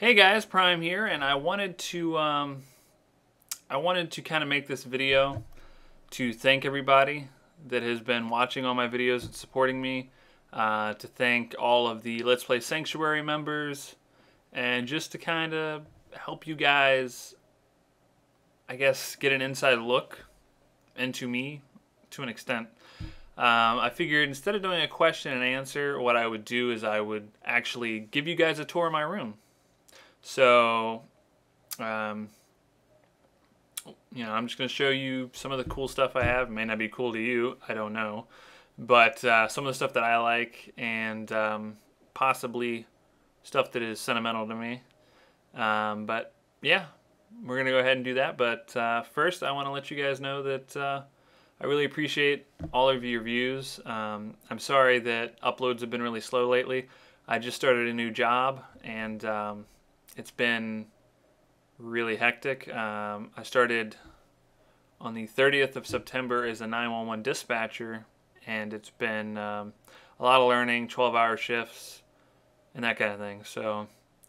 Hey guys, Prime here, and I wanted to kind of make this video to thank everybody that has been watching all my videos and supporting me, to thank all of the Let's Play Sanctuary members, and just to kind of help you guys, I guess, get an inside look into me to an extent. I figured instead of doing a question and answer, what I would do is I would actually give you guys a tour of my room. So, I'm just going to show you some of the cool stuff I have. It may not be cool to you, I don't know. But some of the stuff that I like, and possibly stuff that is sentimental to me. But yeah, we're going to go ahead and do that. But first, I want to let you guys know that I really appreciate all of your views. I'm sorry that uploads have been really slow lately. I just started a new job, and it's been really hectic. I started on the 30th of September as a 911 dispatcher, and it's been a lot of learning, 12-hour shifts, and that kind of thing. So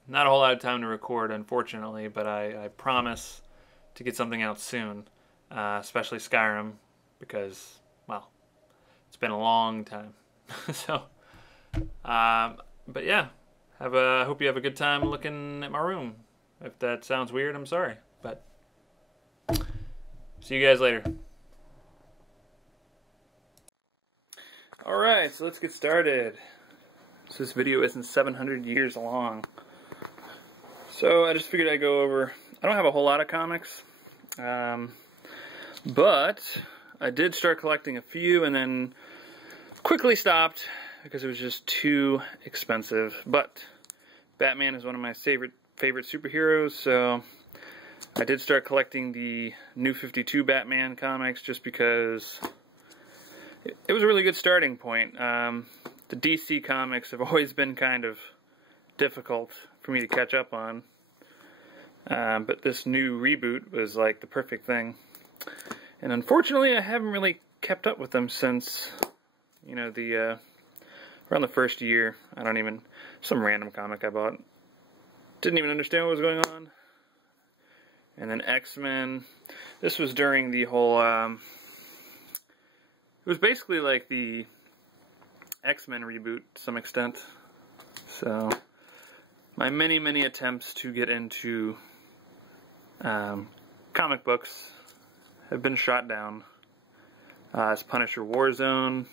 not a whole lot of time to record, unfortunately, but I promise to get something out soon, especially Skyrim, because, well, it's been a long time. So, but yeah. I hope you have a good time looking at my room. If that sounds weird, I'm sorry. But see you guys later. Alright, so let's get started. So this video isn't 700 years long. So I just figured I'd go over... I don't have a whole lot of comics. But I did start collecting a few and then quickly stopped because it was just too expensive. But Batman is one of my favorite superheroes, so I did start collecting the New 52 Batman comics just because it was a really good starting point. The DC comics have always been kind of difficult for me to catch up on, but this new reboot was like the perfect thing. And unfortunately, I haven't really kept up with them since, you know, around the first year. Some random comic I bought. Didn't even understand what was going on. And then X-Men. This was during the whole, it was basically like the X-Men reboot to some extent. So, my many attempts to get into comic books have been shot down. As Punisher Warzone,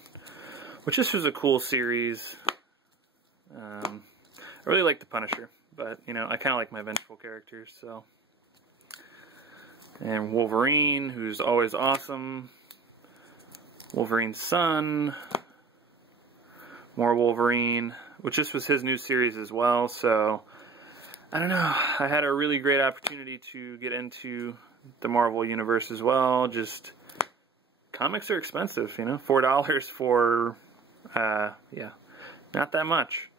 which this was a cool series. I really like the Punisher, but, you know, I kind of like my vengeful characters, so. And Wolverine, who's always awesome. Wolverine's son. More Wolverine, which this was his new series as well, so. I don't know, I had a really great opportunity to get into the Marvel Universe as well. Just, comics are expensive, you know, $4 for... yeah, not that much.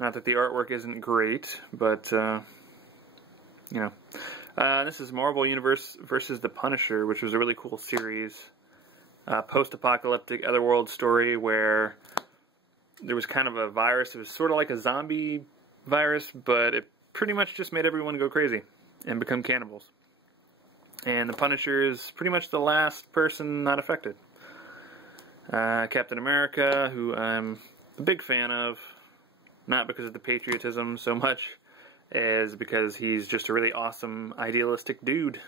Not that the artwork isn't great, but, you know. This is Marvel Universe versus the Punisher, which was a really cool series. Post-apocalyptic Otherworld story where there was kind of a virus. It was sort of like a zombie virus, but it pretty much just made everyone go crazy and become cannibals. And the Punisher is pretty much the last person not affected. Captain America, who I'm a big fan of, not because of the patriotism so much as because he's just a really awesome, idealistic dude.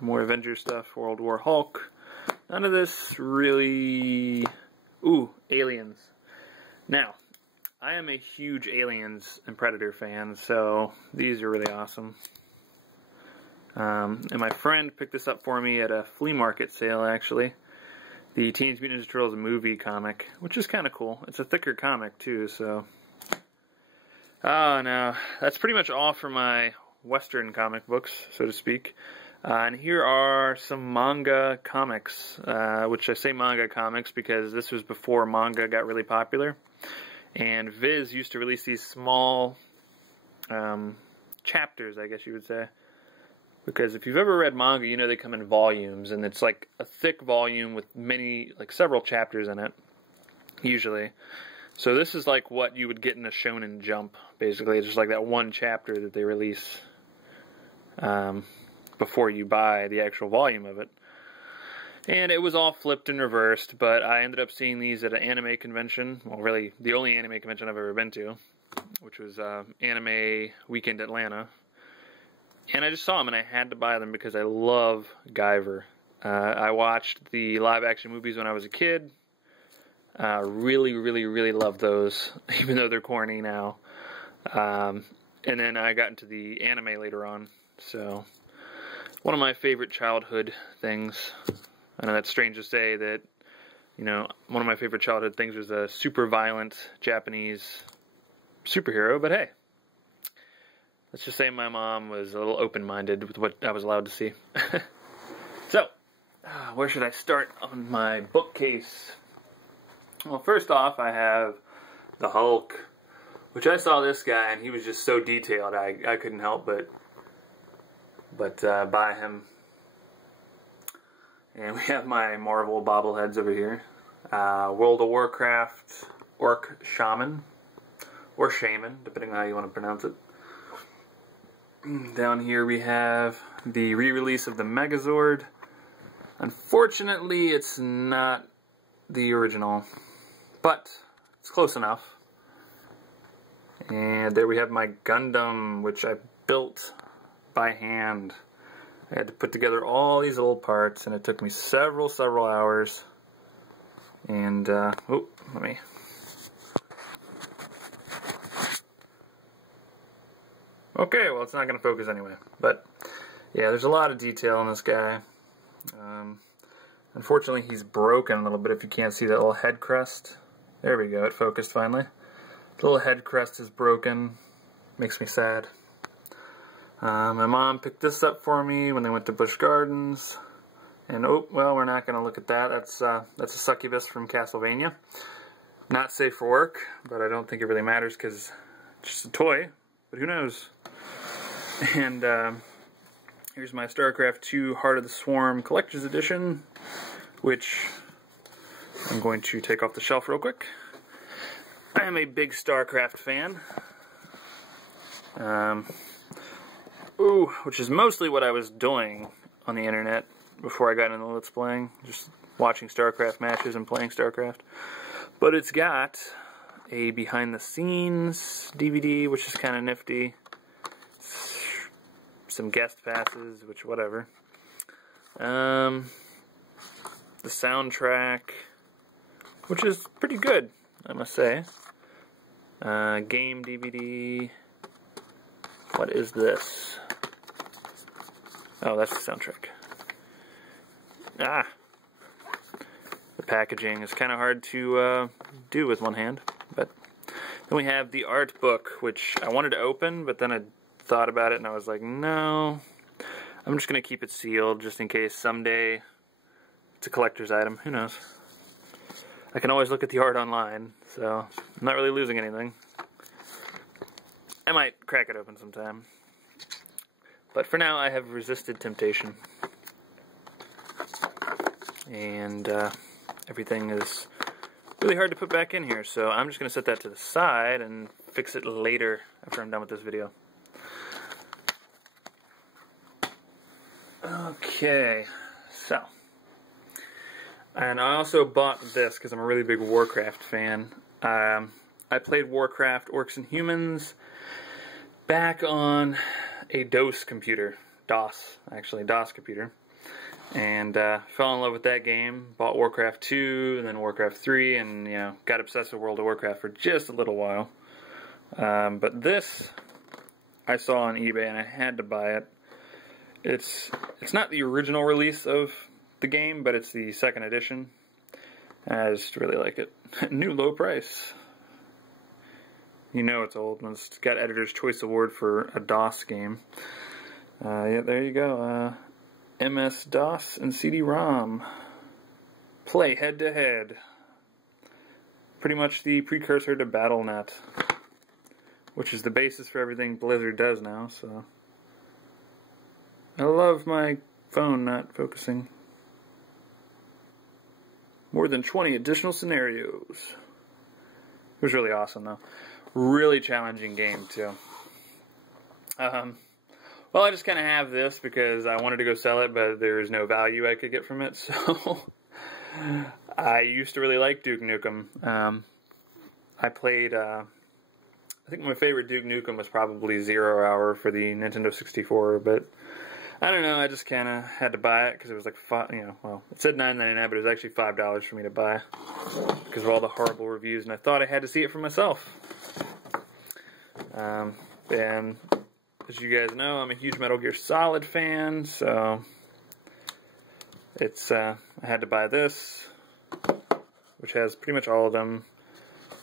More Avengers stuff, World War Hulk. None of this really... Ooh, Aliens. Now, I am a huge Aliens and Predator fan, so these are really awesome. And my friend picked this up for me at a flea market sale, actually. The Teenage Mutant Ninja Turtles movie comic, which is kind of cool. It's a thicker comic, too, so... Oh, no. That's pretty much all for my Western comic books, so to speak. And here are some manga comics, which I say manga comics because this was before manga got really popular. And Viz used to release these small chapters, I guess you would say. Because if you've ever read manga, you know they come in volumes, and it's like a thick volume with many, like several chapters in it. usually. So this is like what you would get in a Shonen Jump, basically. It's just like that one chapter that they release before you buy the actual volume of it. And it was all flipped and reversed, but I ended up seeing these at an anime convention. Well, really, the only anime convention I've ever been to, which was Anime Weekend Atlanta. And I just saw them, and I had to buy them because I love Guyver. I watched the live-action movies when I was a kid. Really, really, really love those, even though they're corny now. And then I got into the anime later on. So, one of my favorite childhood things. I know that's strange to say that, you know, one of my favorite childhood things was a super violent Japanese superhero, but hey. Let's just say my mom was a little open-minded with what I was allowed to see. So, where should I start on my bookcase? Well, first off, I have the Hulk, which I saw this guy, and he was just so detailed, I couldn't help but buy him. And we have my Marvel bobbleheads over here. World of Warcraft Orc Shaman, or Shaman, depending on how you want to pronounce it. Down here we have the re-release of the Megazord. Unfortunately, it's not the original, but it's close enough. And there we have my Gundam, which I built by hand. I had to put together all these little parts, and it took me several hours. And, oh, let me... Okay, well, it's not going to focus anyway. But, yeah, there's a lot of detail in this guy. Unfortunately, he's broken a little bit if you can't see that little head crest. There we go, it focused finally. The little head crest is broken. Makes me sad. My mom picked this up for me when they went to Busch Gardens. And, oh, well, we're not going to look at that. That's a succubus from Castlevania. Not safe for work, but I don't think it really matters because it's just a toy. But who knows? And here's my StarCraft 2 Heart of the Swarm Collector's Edition, which I'm going to take off the shelf real quick. I am a big StarCraft fan. Which is mostly what I was doing on the internet before I got into Let's Playing. Just watching StarCraft matches and playing StarCraft. But it's got a behind-the-scenes DVD, which is kind of nifty. Some guest passes, which whatever. The soundtrack, which is pretty good, I must say. Game DVD. What is this? Oh, that's the soundtrack. The packaging is kind of hard to do with one hand. But then we have the art book, which I wanted to open, but then I thought about it and I was like, no, I'm just going to keep it sealed just in case someday it's a collector's item. Who knows? I can always look at the art online, so I'm not really losing anything. I might crack it open sometime. But for now, I have resisted temptation. And everything is really hard to put back in here, so I'm just going to set that to the side and fix it later after I'm done with this video. Okay, so, and I also bought this because I'm a really big Warcraft fan. I played Warcraft Orcs and Humans back on a DOS computer, DOS computer, and fell in love with that game. Bought Warcraft 2, and then Warcraft 3, and you know, got obsessed with World of Warcraft for just a little while. But this I saw on eBay, and I had to buy it. It's not the original release of the game, but it's the second edition. And I just really like it. New low price. You know it's old when it's got Editor's Choice Award for a DOS game. Yeah, there you go. MS-DOS and CD-ROM. Play head-to-head. Pretty much the precursor to Battle.net, which is the basis for everything Blizzard does now, so... I love my phone not focusing. More than 20 additional scenarios. was really awesome, though. Really challenging game, too. Well, I just kind of have this because I wanted to go sell it, but there's no value I could get from it, so... I used to really like Duke Nukem. I played... I think my favorite Duke Nukem was probably Zero Hour for the Nintendo 64, but... I don't know, I just kind of had to buy it because it was like well, it said $9.99, but it was actually $5 for me to buy because of all the horrible reviews, and I thought I had to see it for myself. And as you guys know, I'm a huge Metal Gear Solid fan, so it's I had to buy this, which has pretty much all of them,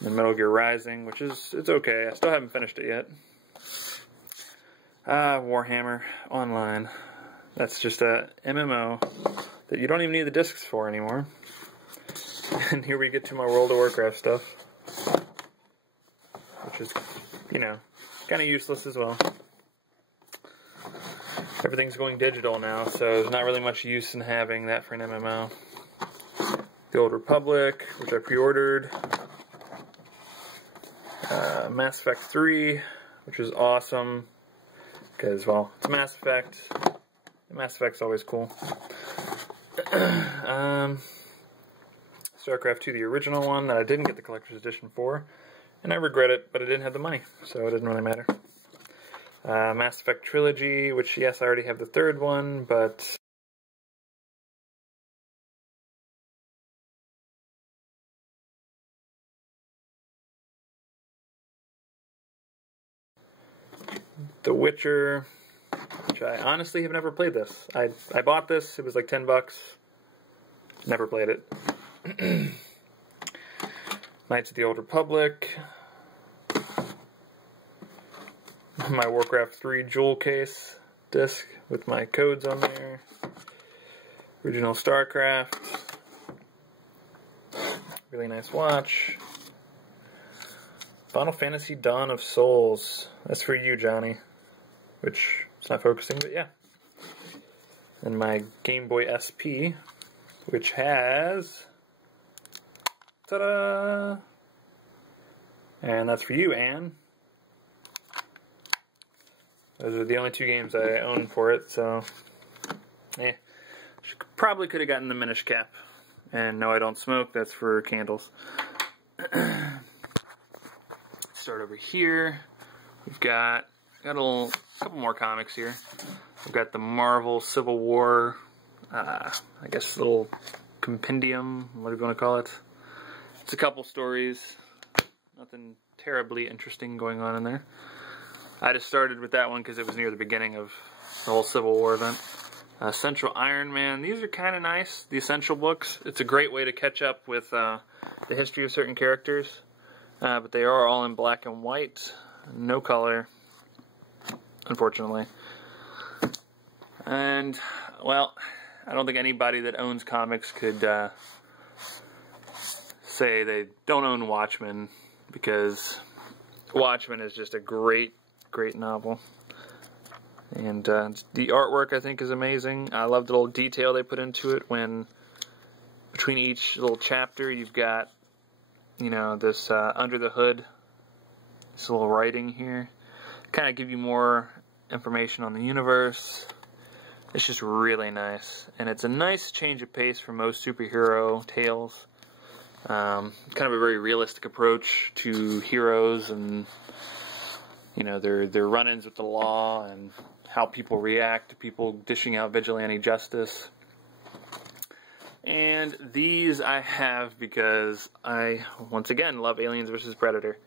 and Metal Gear Rising, which it's okay. I still haven't finished it yet. Warhammer Online. That's just a MMO that you don't even need the discs for anymore. And here we get to my World of Warcraft stuff, which is, kind of useless as well. Everything's going digital now, so there's not really much use in having that for an MMO. The Old Republic, which I pre-ordered. Mass Effect 3, which is awesome. Because, well, it's Mass Effect. Mass Effect's always cool. StarCraft 2, the original one that I didn't get the collector's edition for. And I regret it, but I didn't have the money, so it doesn't really matter. Mass Effect Trilogy, which, yes, I already have the third one, but... The Witcher, which I honestly have never played this. I bought this, it was like $10. Never played it. Knights of the Old Republic. My Warcraft 3 jewel case disc with my codes on there. Original StarCraft. Really nice watch. Final Fantasy Dawn of Souls. That's for you, Johnny. Which, it's not focusing, but yeah. And my Game Boy SP, which has... ta-da! And that's for you, Anne. Those are the only two games I own for it, so... Probably could have gotten the Minish Cap. And no, I don't smoke, that's for candles. Start over here. We've got a couple more comics here. We've got the Marvel Civil War, I guess little compendium, what do you want to call it? It's a couple stories, nothing terribly interesting going on in there. I just started with that one because it was near the beginning of the whole Civil War event. Central Iron Man, these are kind of nice, the Essential books. It's a great way to catch up with the history of certain characters, but they are all in black and white, no color. Unfortunately. And, well, I don't think anybody that owns comics could say they don't own Watchmen, because Watchmen is just a great, great novel. And the artwork, I think, is amazing. I love the little detail they put into it when, between each little chapter, you've got, this under the hood, this little writing here. Kind of give you more information on the universe. It's just really nice, and it's a nice change of pace from most superhero tales. Kind of a very realistic approach to heroes and their run-ins with the law and how people react to people dishing out vigilante justice. And these I have because I once again love Aliens vs. Predator,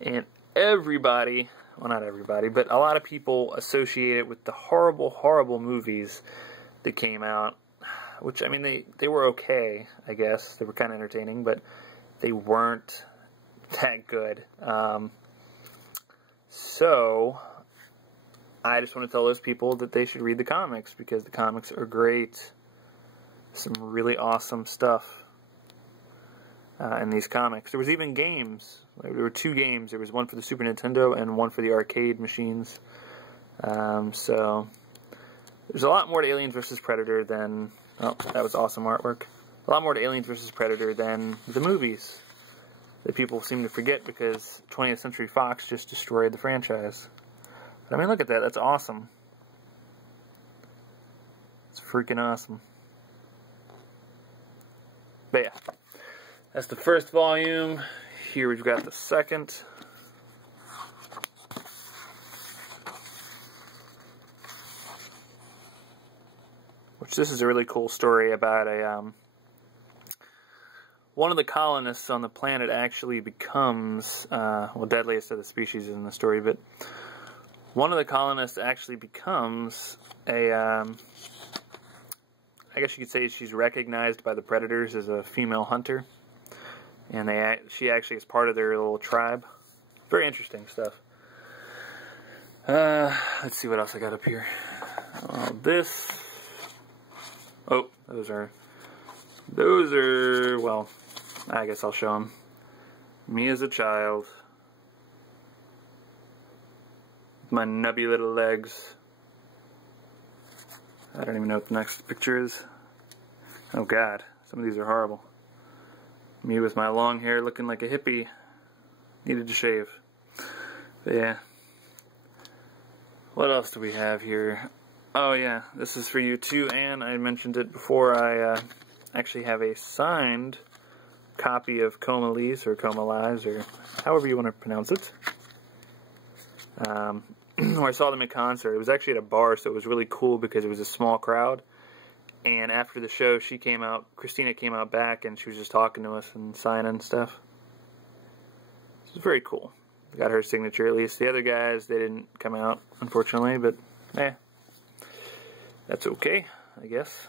and everybody, well, not everybody, but a lot of people associate it with the horrible, horrible movies that came out, which, I mean, they were okay, I guess. They were kind of entertaining, but they weren't that good. So, I just want to tell those people that they should read the comics, because the comics are great. Some really awesome stuff in these comics. There was even games. There were 2 games. There was one for the Super Nintendo and one for the arcade machines. So there's a lot more to Aliens vs. Predator than... Oh, that was awesome artwork. A lot more to Aliens vs. Predator than the movies. that people seem to forget because 20th Century Fox just destroyed the franchise. But I mean, look at that. That's awesome. It's freaking awesome. But yeah, that's the first volume. Here we've got the second. Which this is a really cool story about a one of the colonists on the planet actually becomes, well, deadliest of the species in the story, but one of the colonists actually becomes a, I guess you could say she's recognized by the predators as a female hunter, and she actually is part of their little tribe. Very interesting stuff. Let's see what else I got up here. Those are, well, I guess I'll show them. Me as a child. My nubby little legs. I don't even know what the next picture is. Oh God, some of these are horrible. Me with my long hair looking like a hippie. Needed to shave. But yeah. What else do we have here? Oh yeah, this is for you too, and I mentioned it before. I actually have a signed copy of Coma Lees, or Coma Lies, or however you want to pronounce it. Where I saw them at concert. It was actually at a bar, so it was really cool because it was a small crowd. And after the show, she came out, Christina came out back, and she was just talking to us and signing stuff. It was very cool. Got her signature at least. The other guys, they didn't come out, unfortunately, but that's okay, I guess.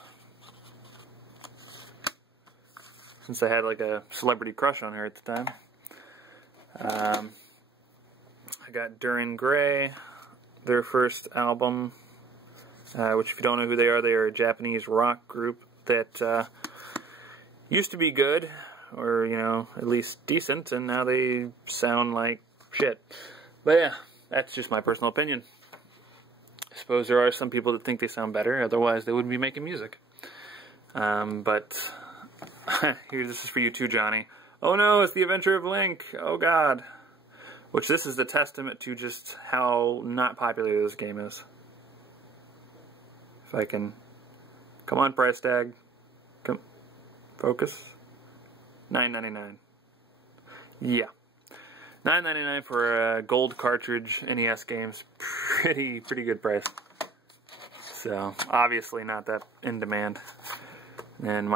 Since I had like a celebrity crush on her at the time. I got Duran Gray, their first album, which if you don't know who they are a Japanese rock group that used to be good, or, you know, at least decent, and now they sound like shit. But yeah, that's just my personal opinion. I suppose there are some people that think they sound better, otherwise they wouldn't be making music. But here, this is for you too, Johnny. Oh no, it's the Adventure of Link. Oh God. Which this is the testament to just how not popular this game is. If I can... Come on, price tag. Come... Focus. $9.99. Yeah. $9.99 for a gold cartridge NES games. Pretty good price. So, obviously not that in demand. And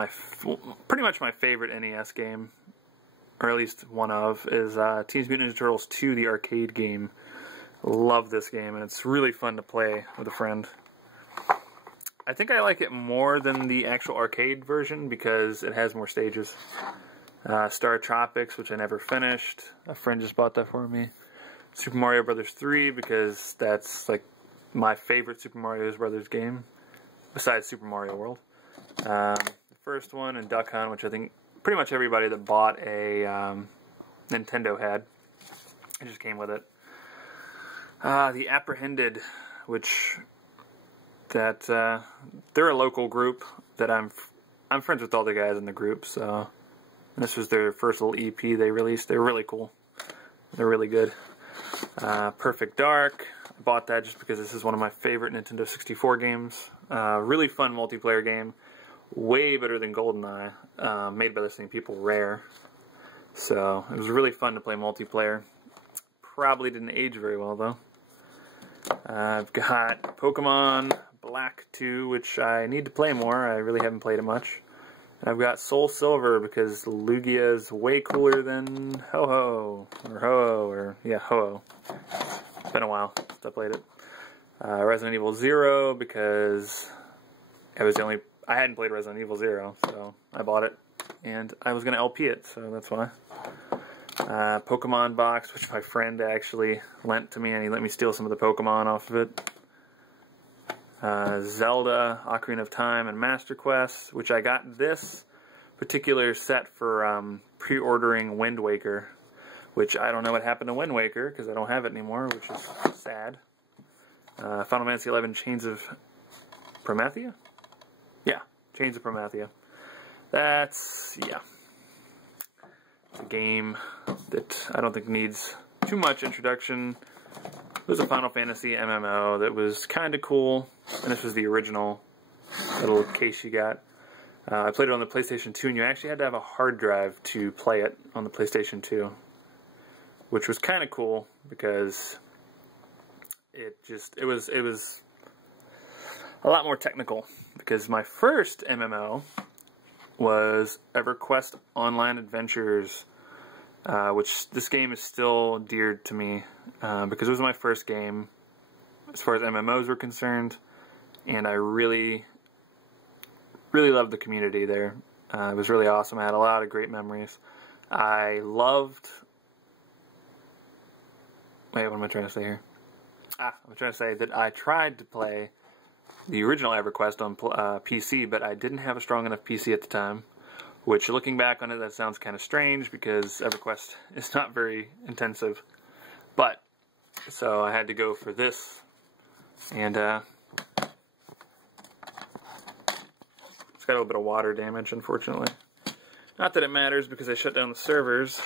pretty much my favorite NES game, or at least one of, is Teenage Mutant Ninja Turtles 2, the arcade game. Love this game, and it's really fun to play with a friend. I think I like it more than the actual arcade version because it has more stages. Star Tropics, which I never finished. A friend just bought that for me. Super Mario Bros. 3, because that's like my favorite Super Mario Bros. Game, besides Super Mario World. The first one, and Duck Hunt, which I think pretty much everybody that bought a Nintendo had. It just came with it. The Apprehended, which they're a local group that I'm friends with all the guys in the group, so this was their first little EP they released. They're really cool. They're really good. Perfect Dark. I bought that just because this is one of my favorite Nintendo 64 games. Really fun multiplayer game. Way better than GoldenEye. Made by the same people, Rare. So, it was really fun to play multiplayer. Probably didn't age very well, though. I've got Pokemon Black 2, which I need to play more. I really haven't played it much. And I've got Soul Silver, because Lugia is way cooler than Ho-Oh. Or Ho-Oh, or, yeah, Ho-Oh. It's been a while since I played it. Resident Evil 0, because it was the only... I hadn't played Resident Evil 0, so I bought it. And I was going to LP it, so that's why. Pokemon box, which my friend actually lent to me, and he let me steal some of the Pokemon off of it. Zelda, Ocarina of Time, and Master Quest, which I got this particular set for pre-ordering Wind Waker, which I don't know what happened to Wind Waker, because I don't have it anymore, which is sad. Final Fantasy XI Chains of Promethea? Yeah, Chains of Promethea. That's, yeah. It's a game. that I don't think needs too much introduction. It was a Final Fantasy MMO that was kind of cool, and this was the original little case you got. I played it on the PlayStation 2, and you actually had to have a hard drive to play it on the PlayStation 2, which was kind of cool because it was a lot more technical. Because my first MMO was EverQuest Online Adventures, which this game is still dear to me because it was my first game as far as MMOs were concerned, and I really loved the community there. It was really awesome. I had a lot of great memories. I loved... Wait, what am I trying to say here? I'm trying to say that I tried to play the original EverQuest on PC, but I didn't have a strong enough PC at the time, which, looking back on it, that sounds kind of strange because EverQuest is not very intensive. But, so I had to go for this, and it's got a little bit of water damage, unfortunately. Not that it matters because I shut down the servers,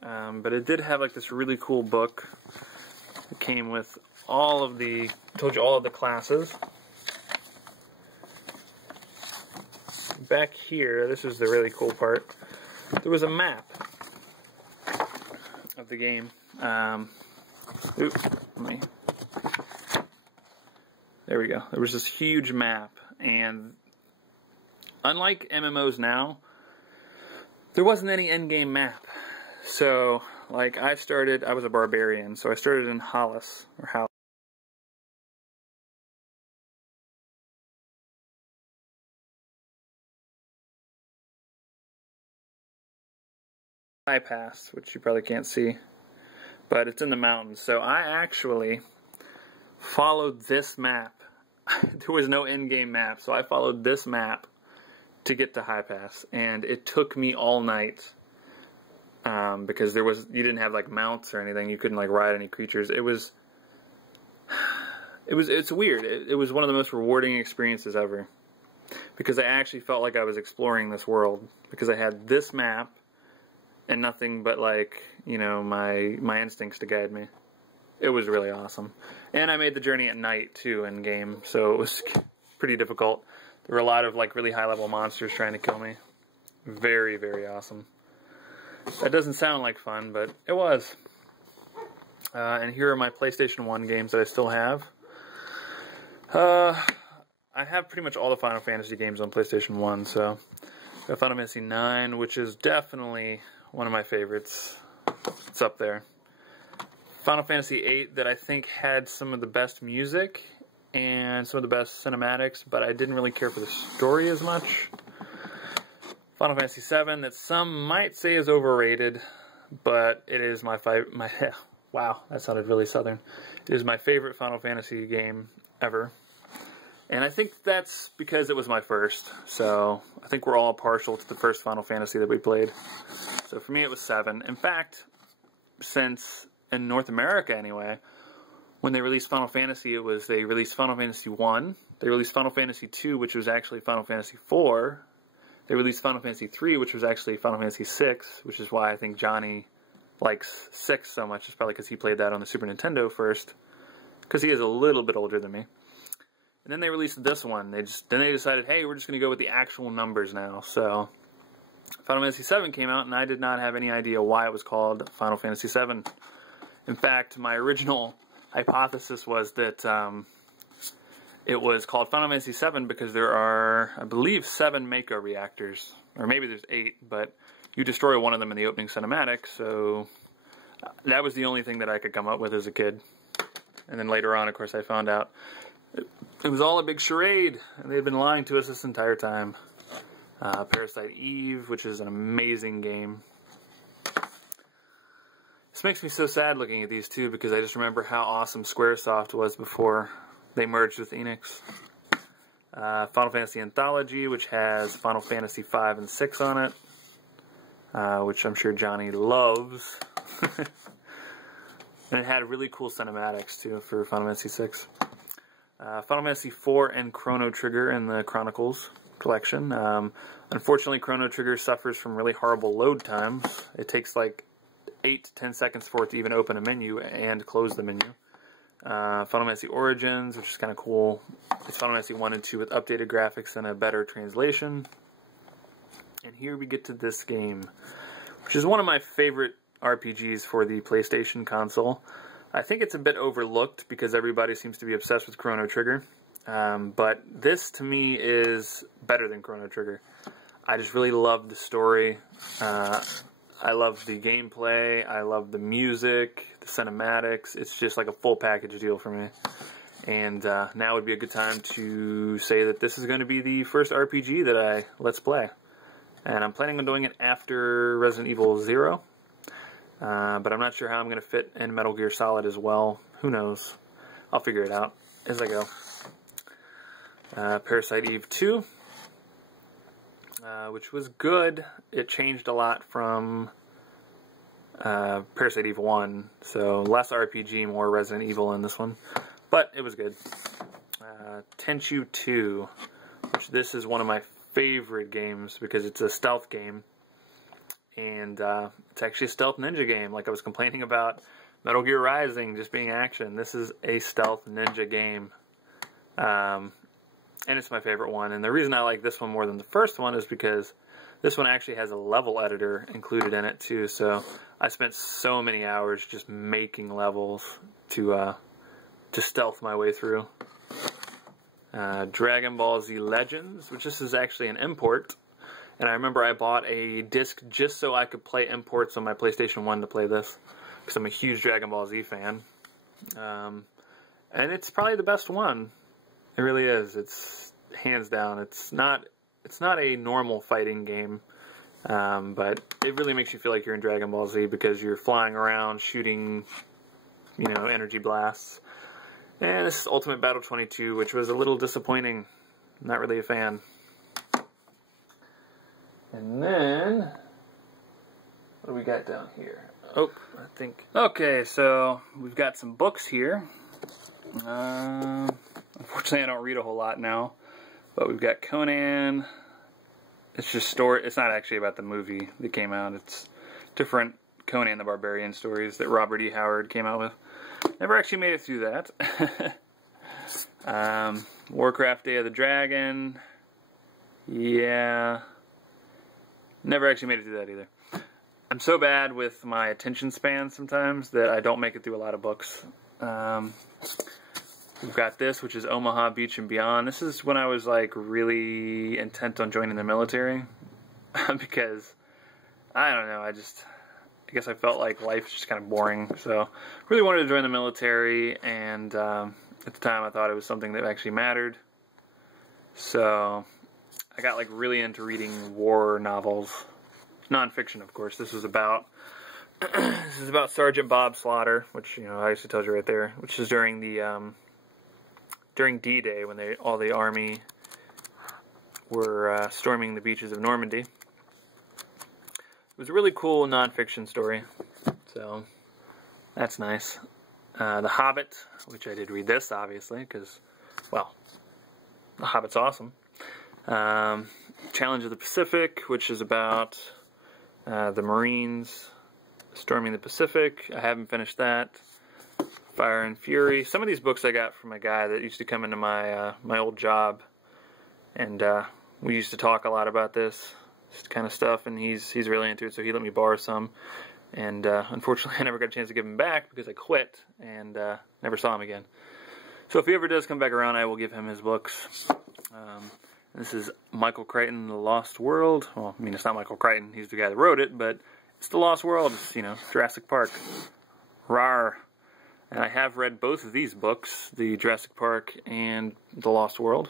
but it did have like this really cool book. It came with all of the, told you all of the classes. Back here, this is the really cool part, there was a map of the game. There we go. There was this huge map, and unlike MMOs now, there wasn't any endgame map. So, like, I was a barbarian, so I started in Hollis, or Hal. Pass, which you probably can't see, but it's in the mountains. So I actually followed this map. There was no in-game map, so I followed this map to get to High Pass, and it took me all night because you didn't have like mounts or anything. You couldn't like ride any creatures. It's weird. It was one of the most rewarding experiences ever because I actually felt like I was exploring this world because I had this map and nothing but, like, you know, my instincts to guide me. It was really awesome. And I made the journey at night, too, in game, so it was pretty difficult. There were a lot of, like, really high-level monsters trying to kill me. Very, very awesome. That doesn't sound like fun, but it was. And here are my PlayStation 1 games that I still have. I have pretty much all the Final Fantasy games on PlayStation 1, so... I got Final Fantasy 9, which is definitely one of my favorites. It's up there. Final Fantasy 8 that I think had some of the best music and some of the best cinematics, but I didn't really care for the story as much. Final Fantasy 7 that some might say is overrated, but it is my wow, that sounded really southern. It is my favorite Final Fantasy game ever. And I think that's because it was my first, so I think we're all partial to the first Final Fantasy that we played. So for me it was 7. In fact, since in North America anyway, when they released Final Fantasy, they released Final Fantasy 1, they released Final Fantasy 2, which was actually Final Fantasy 4, they released Final Fantasy 3, which was actually Final Fantasy 6, which is why I think Johnny likes 6 so much. It's probably because he played that on the Super Nintendo first, because he is a little bit older than me. And then they released this one. Then they decided, hey, we're just going to go with the actual numbers now. So Final Fantasy VII came out, and I did not have any idea why it was called Final Fantasy VII. In fact, my original hypothesis was that it was called Final Fantasy VII because there are, I believe, 7 Mako reactors. Or maybe there's 8, but you destroy one of them in the opening cinematic, so that was the only thing that I could come up with as a kid. And then later on, of course, I found out it was all a big charade, and they've been lying to us this entire time. Parasite Eve, which is an amazing game. This makes me so sad looking at these two, because I just remember how awesome Squaresoft was before they merged with Enix. Final Fantasy Anthology, which has Final Fantasy 5 and 6 on it, which I'm sure Johnny loves. And it had really cool cinematics, too, for Final Fantasy 6. Final Fantasy IV and Chrono Trigger in the Chronicles collection. Unfortunately, Chrono Trigger suffers from really horrible load times. It takes like 8 to 10 seconds for it to even open a menu and close the menu. Final Fantasy Origins, which is kind of cool. It's Final Fantasy 1 and 2 with updated graphics and a better translation. And here we get to this game, which is one of my favorite RPGs for the PlayStation console. I think it's a bit overlooked because everybody seems to be obsessed with Chrono Trigger. But this, to me, is better than Chrono Trigger. I just really love the story. I love the gameplay. I love the music, the cinematics. It's just like a full package deal for me. And now would be a good time to say that this is going to be the first RPG that I Let's Play. And I'm planning on doing it after Resident Evil 0. But I'm not sure how I'm going to fit in Metal Gear Solid as well. Who knows? I'll figure it out as I go. Parasite Eve 2. Which was good. It changed a lot from Parasite Eve 1, so less RPG, more Resident Evil in this one, but it was good. Tenchu 2, which this is one of my favorite games because it's a stealth game, and it's actually a stealth ninja game, like I was complaining about Metal Gear Rising just being action. This is a stealth ninja game. And it's my favorite one. And the reason I like this one more than the first one is because this one actually has a level editor included in it too. So I spent so many hours just making levels to stealth my way through. Dragon Ball Z Legends, which this is actually an import. And I remember I bought a disc just so I could play imports on my PlayStation 1 to play this. Because I'm a huge Dragon Ball Z fan. And it's probably the best one. It really is. It's hands down. It's not a normal fighting game, but it really makes you feel like you're in Dragon Ball Z because you're flying around shooting, energy blasts. And this is Ultimate Battle 22, which was a little disappointing. Not really a fan. And then, what do we got down here? Oh, I think. Okay, so we've got some books here. Unfortunately, I don't read a whole lot now, but we've got Conan. It's just story. It's not actually about the movie that came out. It's different Conan the Barbarian stories that Robert E. Howard came out with. Never actually made it through that. Warcraft Day of the Dragon. Yeah. Never actually made it through that either. I'm so bad with my attention span sometimes that I don't make it through a lot of books. We've got this, which is Omaha Beach and Beyond. This is when I was like really intent on joining the military because I don't know, I guess I felt like life was just kind of boring. So really wanted to join the military, and at the time I thought it was something that actually mattered. So I got like really into reading war novels, nonfiction, of course. This is about Sergeant Bob Slaughter, which obviously tells you right there, which is during the during D-Day when all the army were storming the beaches of Normandy. It was a really cool nonfiction story, so that's nice. The Hobbit, which I did read this obviously because, well, The Hobbit's awesome. Challenge of the Pacific, which is about the Marines storming the Pacific. I haven't finished that. Fire and Fury. Some of these books I got from a guy that used to come into my my old job, and we used to talk a lot about this kind of stuff, and he's really into it, so he let me borrow some. And unfortunately, I never got a chance to give him back because I quit and never saw him again. So if he ever does come back around, I will give him his books. This is Michael Crichton, The Lost World. Well, I mean, it's not Michael Crichton. He's the guy that wrote it, but it's The Lost World. It's, Jurassic Park. Rawr. And I have read both of these books, the Jurassic Park and The Lost World.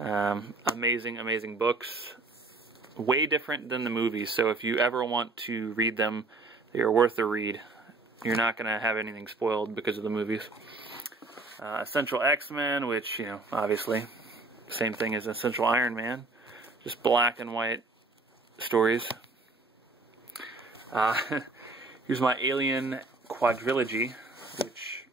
Amazing, amazing books. Way different than the movies, so if you ever want to read them, they are worth the read. You're not going to have anything spoiled because of the movies. Essential X-Men, which, obviously, same thing as Essential Iron Man. Just black and white stories. Here's my Alien quadrilogy, which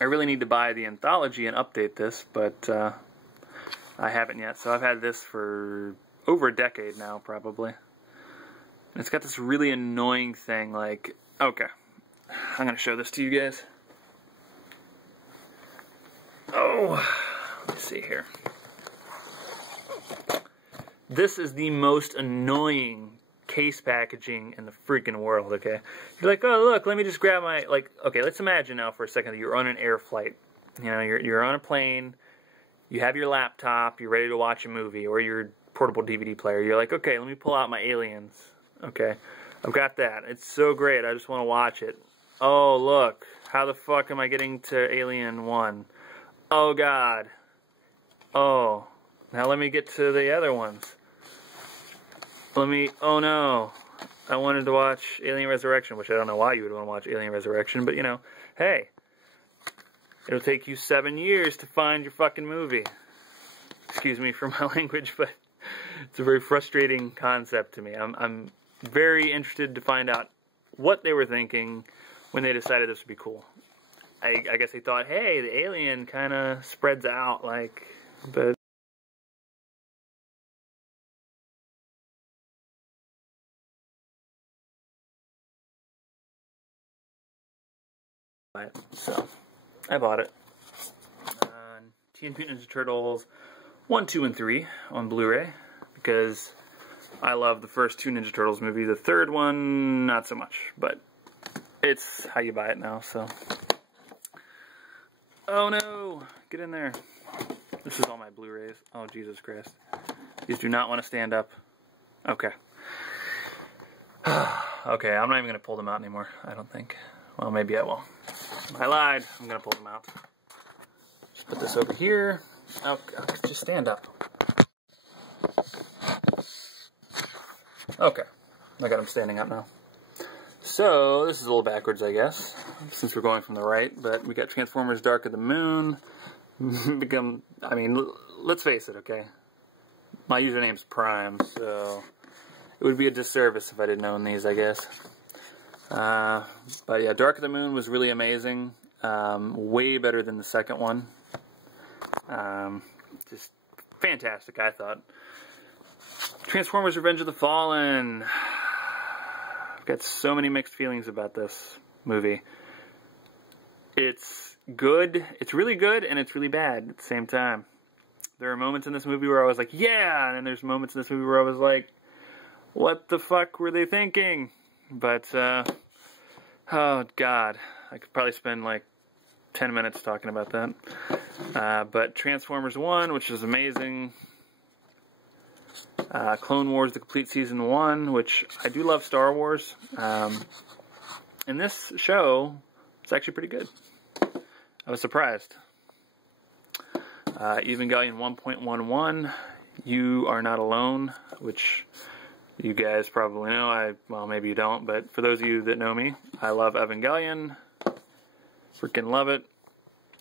I really need to buy the anthology and update this, but I haven't yet. So I've had this for over a decade now, probably. And it's got this really annoying thing, like, okay, I'm going to show this to you guys. Oh, let me see here. This is the most annoying case packaging in the freaking world, okay? You're like, oh, look, let me just grab my, like, okay, let's imagine now for a second that you're on an air flight. You know, you're on a plane, you have your laptop, you're ready to watch a movie, or your portable DVD player. You're like, okay, let me pull out my Aliens. Okay, I've got that. It's so great, I just want to watch it. Oh, look, how the fuck am I getting to Alien 1? Oh, God. Oh, now let me get to the other ones. Oh no, I wanted to watch Alien Resurrection, which I don't know why you would want to watch Alien Resurrection, but you know, hey, it'll take you 7 years to find your fucking movie. Excuse me for my language, but it's a very frustrating concept to me. I'm very interested to find out what they were thinking when they decided this would be cool. I guess they thought, hey, the alien kind of spreads out, like, but so I bought it. Teenage Mutant Ninja Turtles 1, 2, and 3 on Blu-ray because I love the first two Ninja Turtles movies. The third one, not so much, but it's how you buy it now, so. Oh no! Get in there. This is all my Blu-rays. Oh, Jesus Christ. These do not want to stand up. Okay. Okay, I'm not even going to pull them out anymore, I don't think. Well, maybe I will. I lied. I'm going to pull them out. Just put this over here. Okay, just stand up. Okay. I got them standing up now. So, this is a little backwards, I guess, since we're going from the right, but we got Transformers Dark of the Moon. I mean, let's face it, okay? My username's Prime, so it would be a disservice if I didn't own these, I guess. But yeah, Dark of the Moon was really amazing. Way better than the second one. Just fantastic, I thought. Transformers Revenge of the Fallen. I've got so many mixed feelings about this movie. It's good, it's really good, and it's really bad at the same time. There are moments in this movie where I was like, yeah, and then there's moments in this movie where I was like, what the fuck were they thinking? But, oh god, I could probably spend like 10 minutes talking about that. But Transformers 1, which is amazing. Clone Wars, the complete season 1, which I do love Star Wars. And this show, it's actually pretty good. I was surprised. Evangelion 1.11, You Are Not Alone, which you guys probably know. Well, maybe you don't, but for those of you that know me, I love Evangelion. Freaking love it.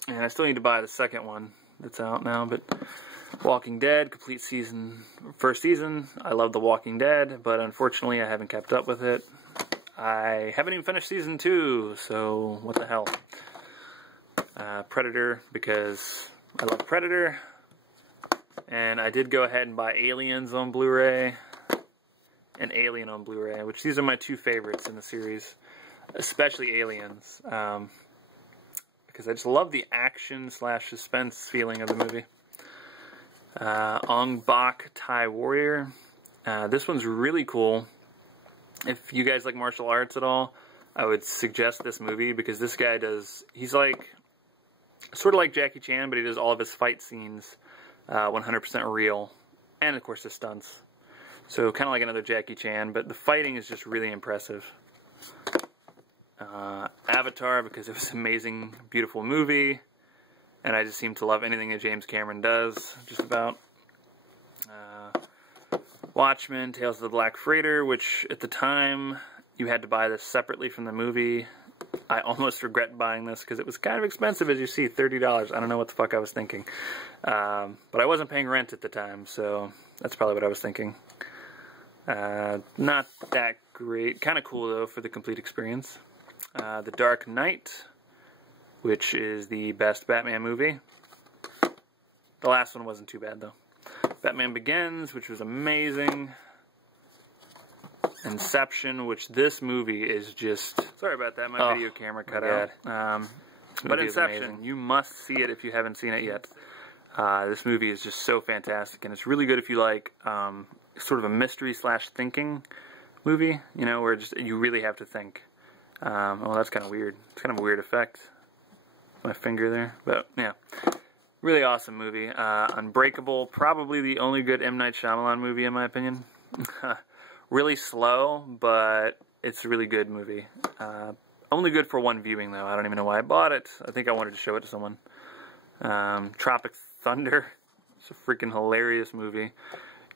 And I still need to buy the second one that's out now, but Walking Dead, complete season, first season. I love The Walking Dead, but unfortunately I haven't kept up with it. I haven't even finished season 2, so what the hell. Predator, because I love Predator. And I did go ahead and buy Aliens on Blu-ray and Alien on Blu-ray, which these are my two favorites in the series, especially Aliens, because I just love the action / suspense feeling of the movie. Ong Bak Thai Warrior. This one's really cool. If you guys like martial arts at all, I would suggest this movie because this guy he's like, sort of like Jackie Chan, but he does all of his fight scenes 100% real. And of course the stunts. So kind of like another Jackie Chan, but the fighting is just really impressive. Avatar, because it was an amazing, beautiful movie. And I just seem to love anything that James Cameron does, just about. Watchmen, Tales of the Black Freighter, which at the time you had to buy this separately from the movie. I almost regret buying this because it was kind of expensive, as you see, $30. I don't know what the fuck I was thinking. But I wasn't paying rent at the time, so that's probably what I was thinking. Not that great. Kind of cool, though, for the complete experience. The Dark Knight, which is the best Batman movie. The last one wasn't too bad, though. Batman Begins, which was amazing. Inception, which this movie is just... Sorry about that, my video camera cut out. But Inception, you must see it if you haven't seen it yet. This movie is just so fantastic, and it's really good if you like sort of a mystery / thinking movie, you know, where just you really have to think. Well, that's kind of weird. It's kind of a weird effect. My finger there, but yeah. Really awesome movie. Unbreakable, probably the only good M. Night Shyamalan movie in my opinion. Really slow, but it's a really good movie. Only good for one viewing though. I don't even know why I bought it. I think I wanted to show it to someone. Tropic Thunder. It's a freaking hilarious movie.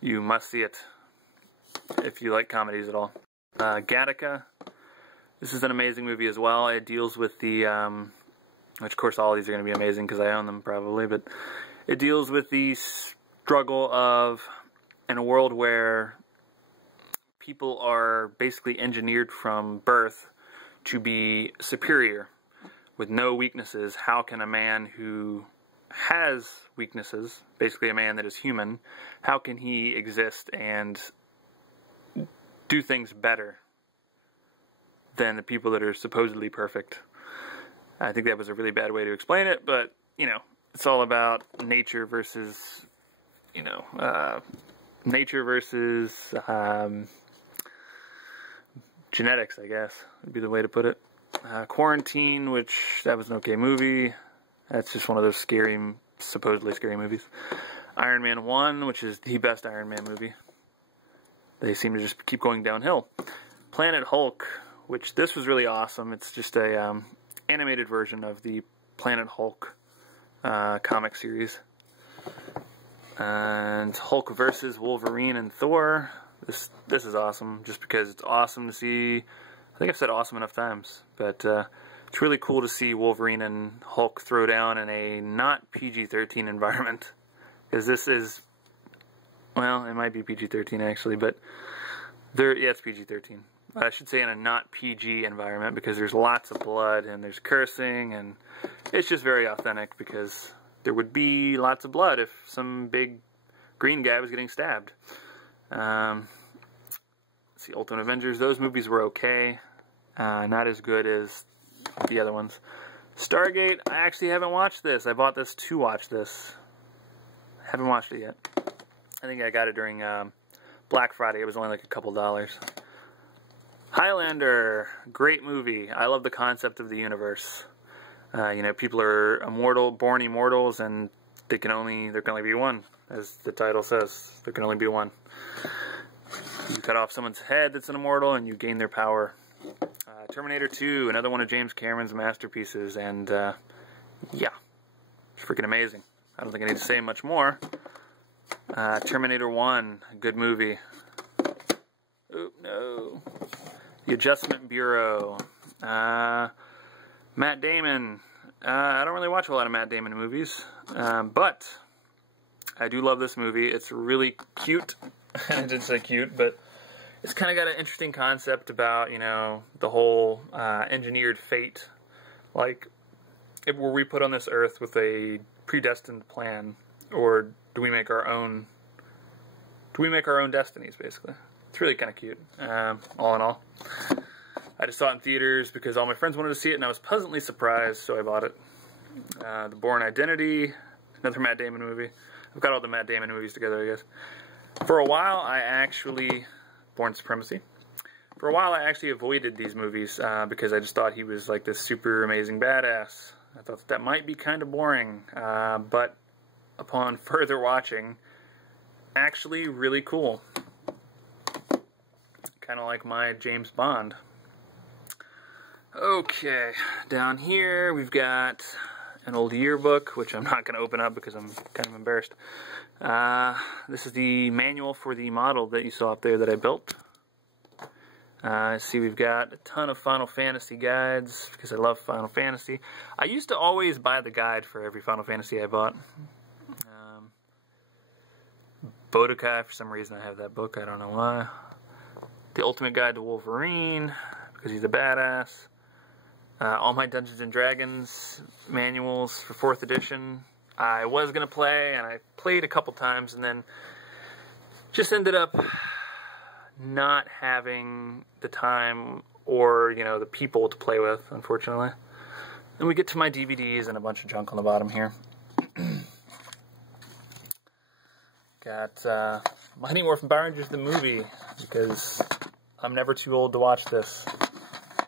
You must see it if you like comedies at all. Gattaca. This is an amazing movie as well. It deals with the, which of course all these are going to be amazing because I own them probably, but it deals with the struggle of, in a world where people are basically engineered from birth to be superior with no weaknesses. How can a man who has weaknesses, basically a man that is human, how can he exist and do things better than the people that are supposedly perfect? I think that was a really bad way to explain it, but, you know, it's all about nature versus, you know, nature versus genetics, I guess, would be the way to put it. Quarantine, which, that was an okay movie. That's just one of those scary, supposedly scary movies. Iron Man 1, which is the best Iron Man movie. They seem to just keep going downhill. Planet Hulk, which this was really awesome. It's just a animated version of the Planet Hulk comic series. And Hulk versus Wolverine and Thor. This is awesome, just because it's awesome to see. I think I've said awesome enough times, but it's really cool to see Wolverine and Hulk throw down in a not PG-13 environment, because this is, well, it might be PG-13 actually, but yeah, it's PG-13. I should say in a not PG environment, because there's lots of blood and there's cursing, and it's just very authentic, because there would be lots of blood if some big green guy was getting stabbed. Let's see, Ultimate Avengers, those movies were okay. Not as good as the other ones. Stargate, I actually haven't watched this. I bought this to watch this. Haven't watched it yet. I think I got it during Black Friday. It was only like a couple dollars. Highlander, great movie. I love the concept of the universe. You know, people are immortal, born immortals, and there can only be one, as the title says. There can only be one. You cut off someone's head that's an immortal, and you gain their power. Terminator 2, another one of James Cameron's masterpieces, and yeah, it's freaking amazing. I don't think I need to say much more. Terminator 1, good movie. Oh, no. The Adjustment Bureau. Matt Damon. I don't really watch a lot of Matt Damon movies, but I do love this movie. It's really cute. I didn't say cute, but it's kind of got an interesting concept about, you know, the whole engineered fate. Like, were we put on this earth with a predestined plan, or do we make our own? Do we make our own destinies, basically? It's really kind of cute, all in all. I just saw it in theaters because all my friends wanted to see it, and I was pleasantly surprised, so I bought it. The Bourne Identity, another Matt Damon movie. I've got all the Matt Damon movies together, I guess. For a while, Bourne Supremacy. For a while, I actually avoided these movies because I just thought he was like this super amazing badass. I thought that might be kind of boring, but upon further watching, actually really cool. Kind of like my James Bond. Okay, down here we've got an old yearbook, which I'm not going to open up because I'm kind of embarrassed. This is the manual for the model that you saw up there that I built. See, we've got a ton of Final Fantasy guides because I love Final Fantasy. I used to always buy the guide for every Final Fantasy I bought. Budokai, for some reason I have that book, I don't know why. The Ultimate Guide to Wolverine, because he's a badass. All my Dungeons & Dragons manuals for 4th edition. I was going to play, and I played a couple times, and then just ended up not having the time or, you know, the people to play with, unfortunately. Then we get to my DVDs and a bunch of junk on the bottom here. Got Mighty Morphin Power Rangers the movie, because I'm never too old to watch this.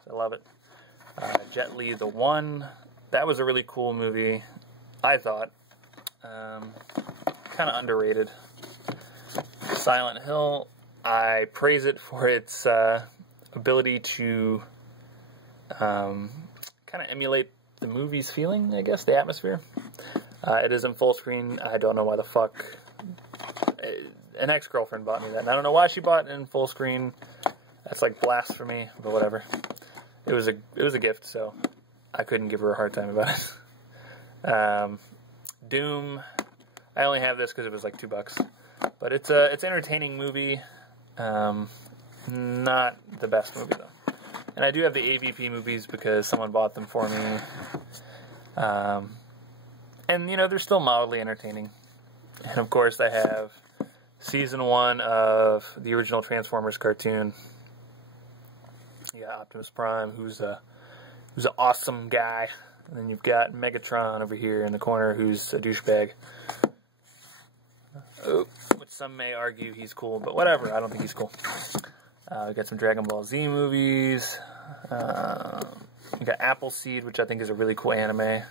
I love it. Jet Li the One. That was a really cool movie, I thought. Kind of underrated. Silent Hill, I praise it for its ability to kind of emulate the movie's feeling, I guess, the atmosphere. It is in full screen. I don't know why the fuck. An ex-girlfriend bought me that, and I don't know why she bought it in full screen. That's like blasphemy, but whatever. It was a gift, so I couldn't give her a hard time about it. Doom, I only have this because it was like $2, but it's an entertaining movie. Not the best movie though. And I do have the AVP movies because someone bought them for me. And you know, they're still mildly entertaining. And of course I have season 1 of the original Transformers cartoon. Yeah, Optimus Prime, who's an awesome guy. And then you've got Megatron over here in the corner, who's a douchebag. Oh, which some may argue he's cool, but whatever, I don't think he's cool. We got some Dragon Ball Z movies. We got Appleseed, which I think is a really cool anime.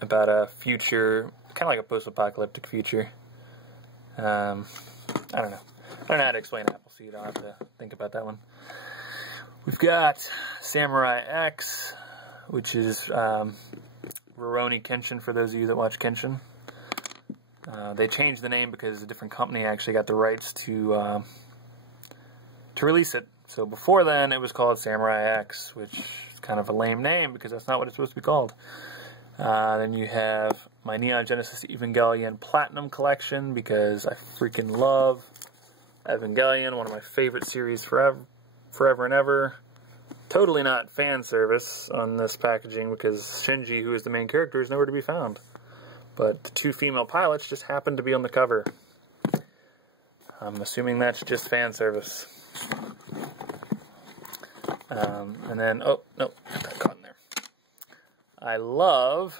About a future, kind of like a post-apocalyptic future. I don't know. I don't know how to explain Appleseed. I'll have to think about that one. We've got Samurai X, which is Rurouni Kenshin, for those of you that watch Kenshin. They changed the name because a different company actually got the rights to release it. So before then, it was called Samurai X, which is kind of a lame name because that's not what it's supposed to be called. Then you have my Neon Genesis Evangelion Platinum Collection, because I freaking love Evangelion, one of my favorite series forever and ever. Totally not fan service on this packaging because Shinji, who is the main character, is nowhere to be found. But the 2 female pilots just happened to be on the cover. I'm assuming that's just fan service. And then, oh, no, got that caught in there. I love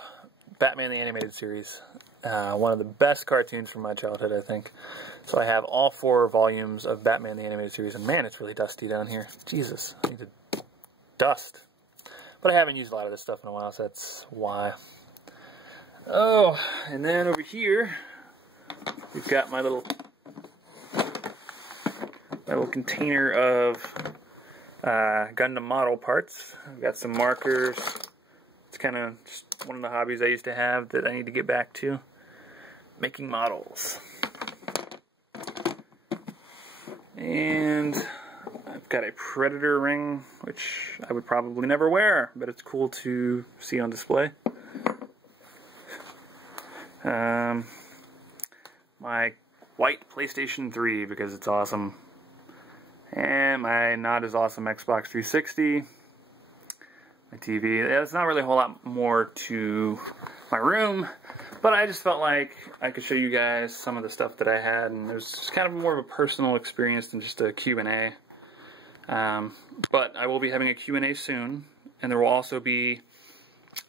Batman the Animated Series. One of the best cartoons from my childhood, I think. So I have all 4 volumes of Batman the Animated Series, and man, it's really dusty down here. Jesus, I need to dust. But I haven't used a lot of this stuff in a while, so that's why. Oh, and then over here, we've got my little container of Gundam model parts. I've got some markers. It's kind of just one of the hobbies I used to have that I need to get back to. Making models. And I've got a Predator ring, which I would probably never wear, but it's cool to see on display. My white PlayStation 3, because it's awesome. And my not as awesome Xbox 360. My TV. It's not really a whole lot more to my room, but I just felt like I could show you guys some of the stuff that I had, and it was just kind of more of a personal experience than just a Q&A. But I will be having a Q&A soon, and there will also be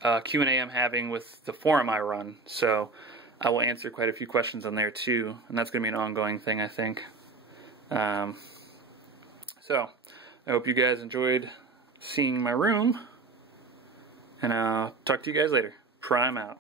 a Q&A I'm having with the forum I run, so I will answer quite a few questions on there too, and that's going to be an ongoing thing, I think. So, I hope you guys enjoyed seeing my room, and I'll talk to you guys later. Prime out.